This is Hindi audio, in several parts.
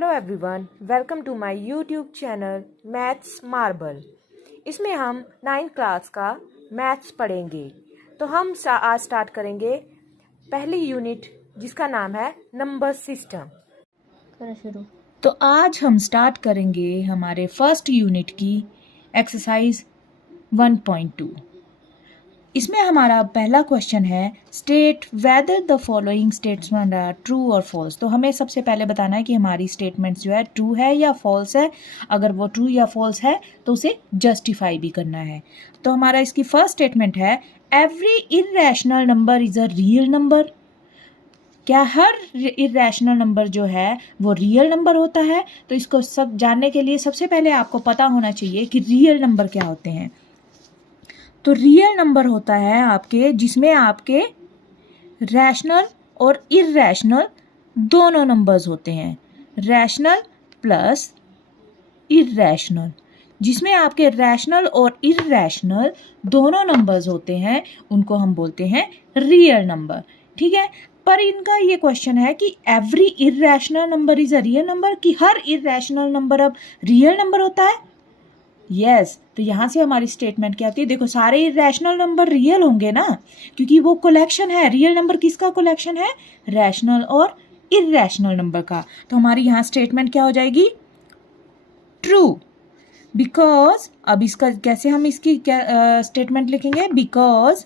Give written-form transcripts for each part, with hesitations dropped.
Hello everyone, welcome to my YouTube channel maths marble. इसमें हम 9th क्लास का मैथ्स पढ़ेंगे। तो हम आज स्टार्ट करेंगे पहली यूनिट जिसका नाम है नंबर सिस्टम। शुरू। तो आज हम स्टार्ट करेंगे हमारे फर्स्ट यूनिट की एक्सरसाइज 1.2। इसमें हमारा पहला क्वेश्चन है state whether the following statement are true और फॉल्स। तो हमें सबसे पहले बताना है कि हमारी स्टेटमेंट्स जो है ट्रू है या फॉल्स है। अगर वो ट्रू या फॉल्स है तो उसे जस्टिफाई भी करना है। तो हमारा इसकी फर्स्ट स्टेटमेंट है every irrational number is a real number. क्या हर इरेशनल नंबर जो है वो रियल नंबर होता है? तो इसको सब जानने के लिए सबसे पहले आपको पता होना चाहिए कि रियल नंबर क्या होते हैं। तो रियल नंबर होता है आपके जिसमें आपके रैशनल और इररेशनल दोनों नंबर्स होते हैं। रैशनल प्लस इररेशनल, जिसमें आपके रैशनल और इररेशनल दोनों नंबर्स होते हैं, उनको हम बोलते हैं रियल नंबर। ठीक है, पर इनका ये क्वेश्चन है कि every irrational number is a real number, कि हर इररेशनल नंबर अब रियल नंबर होता है। यस, तो यहाँ से हमारी स्टेटमेंट क्या आती है? देखो, सारे इररेशनल नंबर रियल होंगे ना, क्योंकि वो कलेक्शन है। रियल नंबर किसका कलेक्शन है? रैशनल और इररेशनल नंबर का। तो हमारी यहाँ स्टेटमेंट क्या हो जाएगी? ट्रू। बिकॉज, अब इसका कैसे हम इसकी क्या स्टेटमेंट लिखेंगे? Because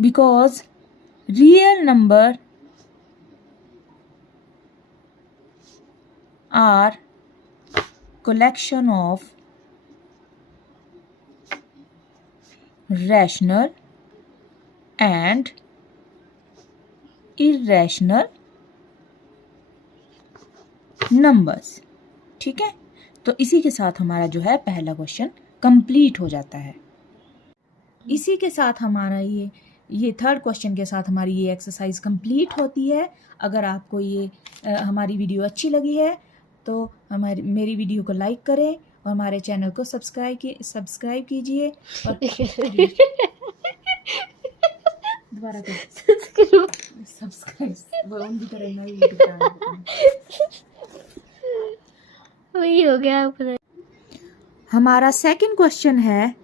because real number are collection of rational and irrational numbers। ठीक है, तो इसी के साथ हमारा जो है पहला क्वेश्चन कंप्लीट हो जाता है। इसी के साथ हमारा ये थर्ड क्वेश्चन के साथ हमारी ये एक्सरसाइज कंप्लीट होती है। अगर आपको ये हमारी वीडियो अच्छी लगी है तो मेरी वीडियो को लाइक करें और हमारे चैनल को सब्सक्राइब कीजिए और दोबारा सब्सक्राइब वही हो गया। हमारा सेकंड क्वेश्चन है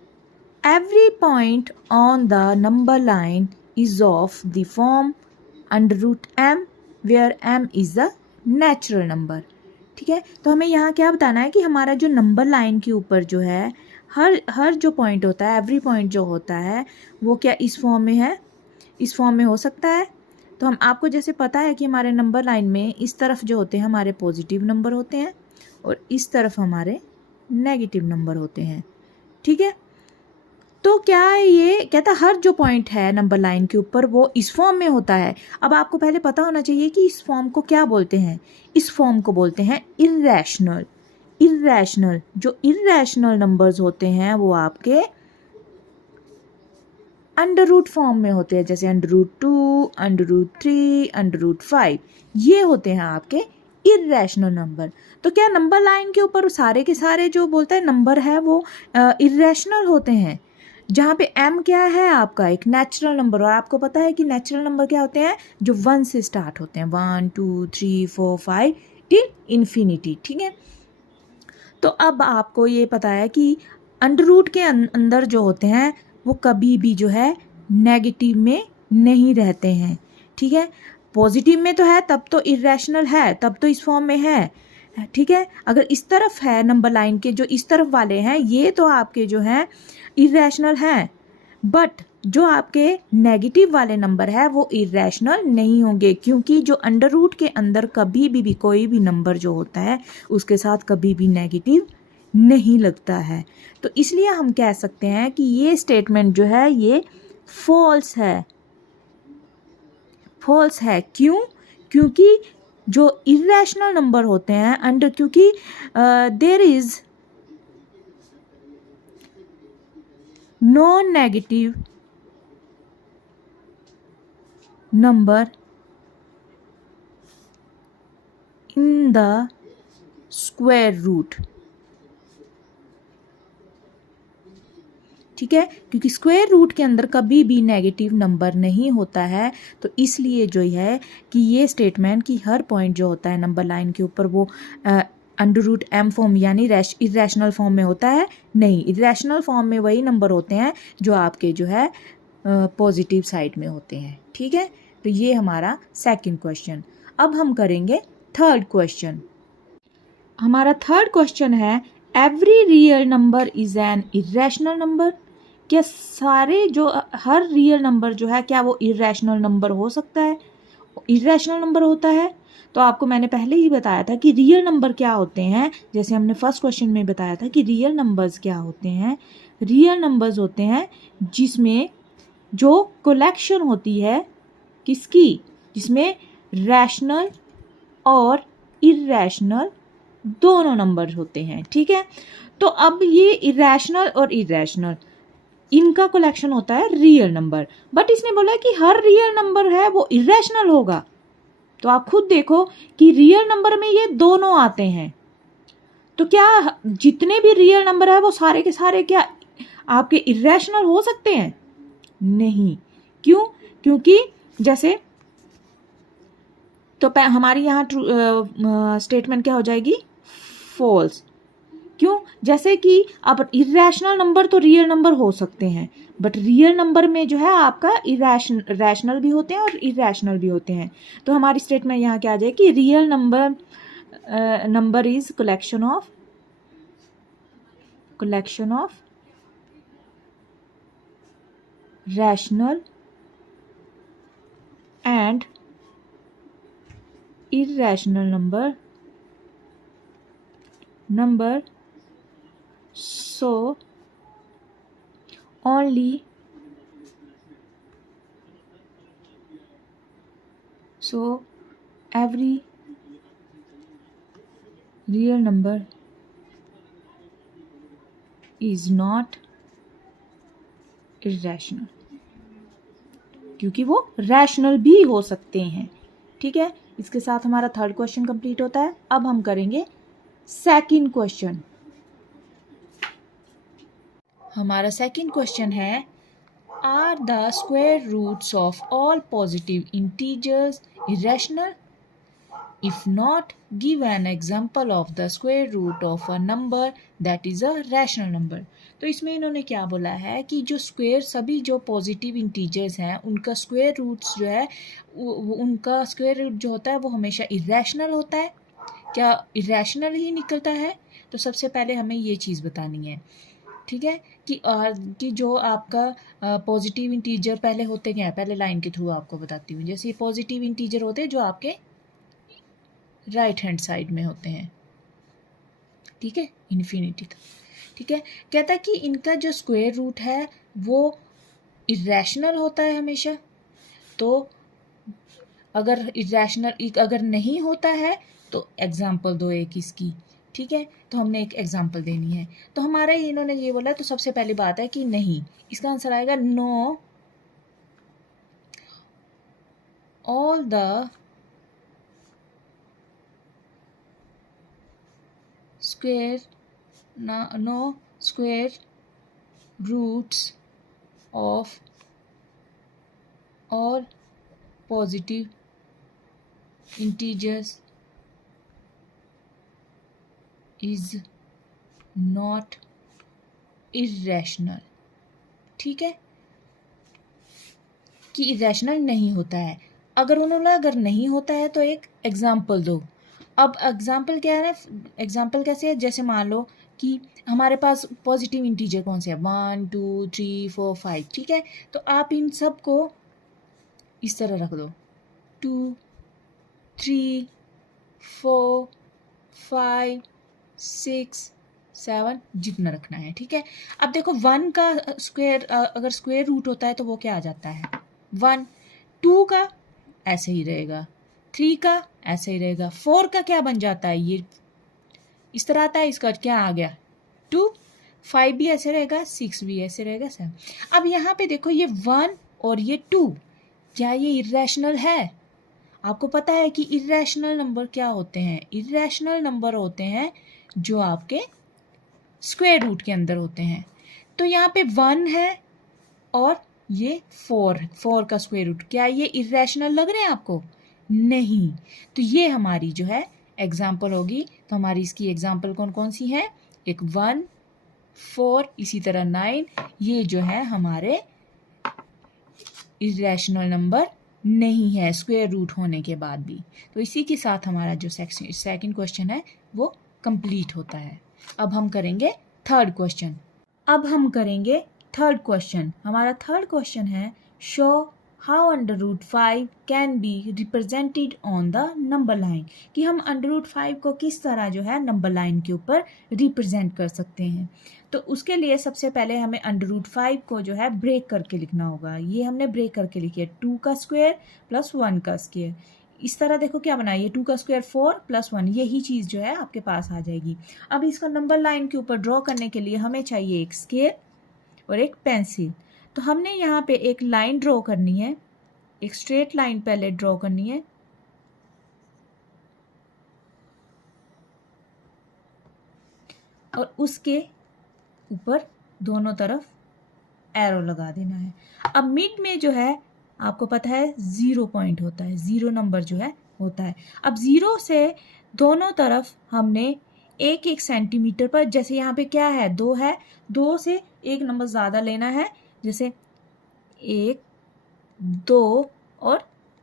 every point on the number line is of the form under root m where m is the natural number। ठीक है, तो हमें यहाँ क्या बताना है कि हमारा जो नंबर लाइन के ऊपर जो है हर जो पॉइंट होता है, एवरी पॉइंट जो होता है वो क्या इस फॉर्म में है? इस फॉर्म में हो सकता है। तो हम आपको जैसे पता है कि हमारे नंबर लाइन में इस तरफ जो होते हैं हमारे पॉजिटिव नंबर होते हैं और इस तरफ हमारे नेगेटिव नंबर होते हैं। ठीक है, तो क्या ये कहता हर जो पॉइंट है नंबर लाइन के ऊपर वो इस फॉर्म में होता है। अब आपको पहले पता होना चाहिए कि इस फॉर्म को क्या बोलते हैं। इस फॉर्म को बोलते हैं इररेशनल। इररेशनल, जो इररेशनल नंबर्स होते हैं वो आपके अंडर रूट फॉर्म में होते हैं, जैसे under root 2, under root 3, under root 5, ये होते हैं आपके इररेशनल नंबर। तो क्या नंबर लाइन के ऊपर सारे के सारे जो बोलते हैं नंबर है वो इररेशनल होते हैं? जहाँ पे m क्या है? आपका एक नेचुरल नंबर। और आपको पता है कि नेचुरल नंबर क्या होते हैं? जो 1 से स्टार्ट होते हैं, 1 2 3 4 5 टिल इन्फिनिटी। ठीक है, तो अब आपको ये पता है कि अंडर रूट के अंदर जो होते हैं वो कभी भी जो है नेगेटिव में नहीं रहते हैं। ठीक है, पॉजिटिव में तो है तब तो इररेशनल है, तब तो इस फॉर्म में है। ठीक है, अगर इस तरफ है नंबर लाइन के जो इस तरफ वाले हैं ये तो आपके जो हैं इररेशनल हैं, बट जो आपके नेगेटिव वाले नंबर है वो इररेशनल नहीं होंगे, क्योंकि जो अंडर रूट के अंदर कभी भी कोई भी नंबर जो होता है उसके साथ कभी भी नेगेटिव नहीं लगता है। तो इसलिए हम कह सकते हैं कि ये स्टेटमेंट जो है ये फॉल्स है। फॉल्स है क्यों? क्योंकि जो इररेशनल नंबर होते हैं अंडर, क्योंकि there is non negative number in the square root. ठीक है, क्योंकि स्क्वायर रूट के अंदर कभी भी नेगेटिव नंबर नहीं होता है, तो इसलिए जो है कि ये स्टेटमेंट कि हर पॉइंट जो होता है नंबर लाइन के ऊपर वो अंडर रूट एम फॉर्म यानी इरेशनल फॉर्म में होता है, नहीं, इरेशनल फॉर्म में वही नंबर होते हैं जो आपके जो है पॉजिटिव साइड में होते हैं। ठीक है, तो ये हमारा सेकंड क्वेश्चन। अब हम करेंगे थर्ड क्वेश्चन। हमारा थर्ड क्वेश्चन है every real number is an irrational number. क्या सारे जो हर रियल नंबर जो है क्या वो इरेशनल नंबर हो सकता है, इरेशनल नंबर होता है? तो आपको मैंने पहले ही बताया था कि रियल नंबर क्या होते हैं, जैसे हमने फर्स्ट क्वेश्चन में बताया था कि रियल नंबर्स क्या होते हैं। रियल नंबर्स होते हैं जिसमें जो कलेक्शन होती है किसकी, जिसमें रैशनल और इरेशनल दोनों नंबर होते हैं। ठीक है, तो अब ये इरेशनल और इरेशनल इनका कलेक्शन होता है रियल नंबर, बट इसने बोला है कि हर रियल नंबर है वो इरेशनल होगा। तो आप खुद देखो कि रियल नंबर में ये दोनों आते हैं, तो क्या जितने भी रियल नंबर है वो सारे के सारे क्या आपके इरेशनल हो सकते हैं? नहीं। क्यों? क्योंकि जैसे तो हमारी यहाँ स्टेटमेंट क्या हो जाएगी, फॉल्स। क्यों? जैसे कि अब इरेशनल नंबर तो रियल नंबर हो सकते हैं, बट रियल नंबर में जो है आपका रैशनल भी होते हैं और इरेशनल भी होते हैं। तो हमारी स्टेटमेंट यहाँ क्या आ जाएगी कि real number is collection of rational and irrational number so only every real number is not irrational, क्योंकि वो रैशनल भी हो सकते हैं। ठीक है, इसके साथ हमारा थर्ड क्वेश्चन कंप्लीट होता है। अब हम करेंगे सेकंड क्वेश्चन। हमारा सेकंड क्वेश्चन है are the square roots of all positive integers irrational? If not give an example of the square root of a number that is a rational number. तो इसमें इन्होंने क्या बोला है कि जो स्क्वायर सभी जो पॉजिटिव इंटीजर्स हैं उनका स्क्वायर रूट्स जो है उनका स्क्वायर रूट जो होता है वो हमेशा इरेशनल होता है। क्या इरेशनल ही निकलता है? तो सबसे पहले हमें ये चीज़ बतानी है। ठीक है, कि जो आपका पॉजिटिव इंटीजर पहले होते क्या है, पहले लाइन के थ्रू आपको बताती हूँ। जैसे पॉजिटिव इंटीजर होते हैं जो आपके राइट हैंड साइड में होते हैं, ठीक है, इन्फिनिटी तक। ठीक है, कहता है कि इनका जो स्क्वायर रूट है वो इरेशनल होता है हमेशा। तो अगर इरेशनल अगर नहीं होता है तो एग्जाम्पल दो एक इसकी। ठीक है, तो हमने एक एग्जाम्पल देनी है। तो हमारे इन्होंने ये बोला, तो सबसे पहली बात है कि नहीं, इसका आंसर आएगा know all the no square roots of all positive integers is not irrational। ठीक है, कि इरेशनल नहीं होता है। अगर उन्होंने अगर नहीं होता है तो एक एग्जाम्पल दो। अब एग्जाम्पल क्या है ना, एग्जाम्पल कैसे है, जैसे मान लो कि हमारे पास पॉजिटिव इंटीजर कौन से है, 1 2 3 4 5। ठीक है, तो आप इन सब को इस तरह रख दो, 2 3 4 5 6 7 जितना रखना है। ठीक है, अब देखो 1 का स्क्वायर अगर स्क्वायर रूट होता है तो वो क्या आ जाता है 1, 2 का ऐसे ही रहेगा, 3 का ऐसे ही रहेगा, 4 का क्या बन जाता है, ये इस तरह आता है, इसका क्या आ गया 2, 5 भी ऐसे रहेगा, 6 भी ऐसे रहेगा, 7। अब यहाँ पे देखो ये 1 और ये 2, क्या ये इरेशनल है? आपको पता है कि इरेशनल नंबर क्या होते हैं, इरेशनल नंबर होते हैं जो आपके स्क्वायर रूट के अंदर होते हैं। तो यहाँ पे 1 है और ये 4 का स्क्वायर रूट, क्या ये इरेशनल लग रहे हैं आपको? नहीं। तो ये हमारी जो है एग्जाम्पल होगी। तो हमारी इसकी एग्जाम्पल कौन कौन सी है? एक 1, 4, इसी तरह 9, ये जो है हमारे इरेशनल नंबर नहीं है स्क्वायर रूट होने के बाद भी। तो इसी के साथ हमारा जो सेकंड क्वेश्चन है वो कंप्लीट होता है। अब हम करेंगे थर्ड क्वेश्चन। हमारा थर्ड क्वेश्चन है show how √5 can be represented on the number line, कि हम √5 को किस तरह जो है नंबर लाइन के ऊपर रिप्रेजेंट कर सकते हैं। तो उसके लिए सबसे पहले हमें √5 को जो है ब्रेक करके लिखना होगा। ये हमने ब्रेक करके लिखी है 2 का स्क्वायर प्लस 1 का स्क्वायर। इस तरह देखो क्या बना, ये 2 का स्क्वायर 4 प्लस 1, यही चीज़ जो है आपके पास आ जाएगी। अब इसको नंबर लाइन के ऊपर ड्रॉ करने के लिए हमें चाहिए एक स्केल और एक पेंसिल। तो हमने यहाँ पे एक लाइन ड्रॉ करनी है, एक स्ट्रेट लाइन पहले ड्रॉ करनी है, और उसके ऊपर दोनों तरफ एरो लगा देना है। अब मिड में जो है आपको पता है 0 पॉइंट होता है, 0 नंबर जो है होता है। अब 0 से दोनों तरफ हमने 1-1 सेंटीमीटर पर, जैसे यहाँ पे क्या है 2 है, 2 से एक नंबर ज़्यादा लेना है, जैसे 1, 2 और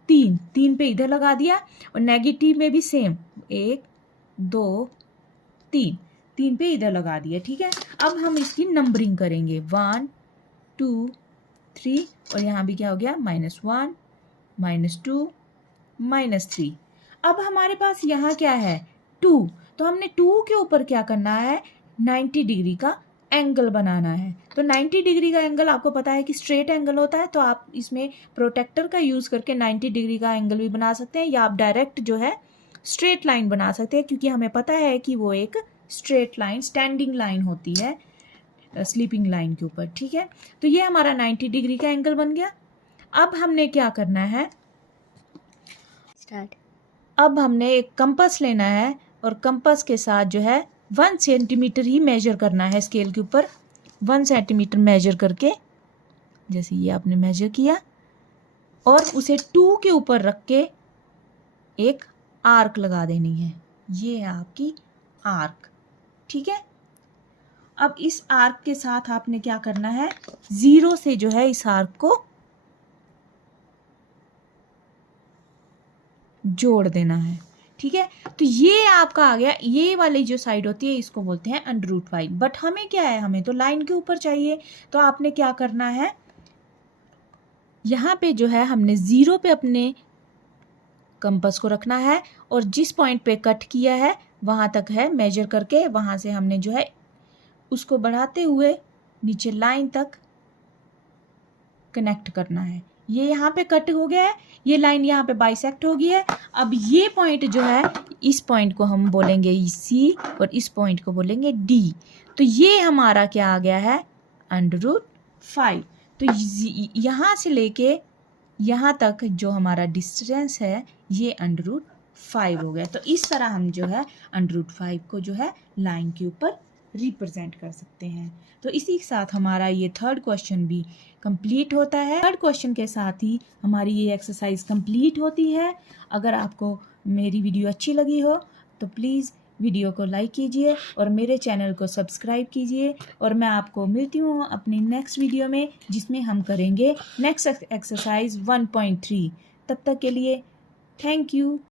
3, 3 पे इधर लगा दिया। और नेगेटिव में भी सेम 1, 2, 3, 3 पे इधर लगा दिया। ठीक है, अब हम इसकी नंबरिंग करेंगे 1, 2, 3, और यहाँ भी क्या हो गया -1, -2, -3। अब हमारे पास यहाँ क्या है 2, तो हमने 2 के ऊपर क्या करना है 90 डिग्री का एंगल बनाना है। तो 90 डिग्री का एंगल आपको पता है कि स्ट्रेट एंगल होता है, तो आप इसमें प्रोटेक्टर का यूज़ करके 90 डिग्री का एंगल भी बना सकते हैं, या आप डायरेक्ट जो है स्ट्रेट लाइन बना सकते हैं, क्योंकि हमें पता है कि वो एक स्ट्रेट लाइन स्टैंडिंग लाइन होती है स्लीपिंग लाइन के ऊपर। ठीक है, तो ये हमारा 90 डिग्री का एंगल बन गया। अब हमने क्या करना है, अब हमने एक कंपास लेना है और कंपास के साथ जो है 1 सेंटीमीटर ही मेजर करना है स्केल के ऊपर। 1 सेंटीमीटर मेजर करके, जैसे ये आपने मेजर किया, और उसे 2 के ऊपर रख के एक आर्क लगा देनी है। ये है आपकी आर्क। ठीक है, अब इस आर्क के साथ आपने क्या करना है 0 से जो है इस आर्क को जोड़ देना है। ठीक है, तो ये आपका आ गया। ये वाली जो साइड होती है इसको बोलते हैं √5। बट हमें क्या है, हमें तो लाइन के ऊपर चाहिए। तो आपने क्या करना है, यहाँ पे जो है हमने 0 पे अपने कंपास को रखना है, और जिस पॉइंट पे कट किया है वहाँ तक है मेजर करके, वहाँ से हमने जो है उसको बढ़ाते हुए नीचे लाइन तक कनेक्ट करना है। ये यहाँ पे कट हो गया है, ये लाइन यहाँ पे बाइसेक्ट हो गई है। अब ये पॉइंट जो है, इस पॉइंट को हम बोलेंगे C और इस पॉइंट को बोलेंगे D। तो ये हमारा क्या आ गया है √5। तो यहाँ से लेके यहाँ तक जो हमारा डिस्टेंस है ये √5 हो गया। तो इस तरह हम जो है √5 को जो है लाइन के ऊपर रिप्रेजेंट कर सकते हैं। तो इसी के साथ हमारा ये थर्ड क्वेश्चन भी कंप्लीट होता है। थर्ड क्वेश्चन के साथ ही हमारी ये एक्सरसाइज कंप्लीट होती है। अगर आपको मेरी वीडियो अच्छी लगी हो तो प्लीज़ वीडियो को लाइक कीजिए और मेरे चैनल को सब्सक्राइब कीजिए। और मैं आपको मिलती हूँ अपनी नेक्स्ट वीडियो में, जिसमें हम करेंगे नेक्स्ट एक्सरसाइज 1.3। तब तक के लिए थैंक यू।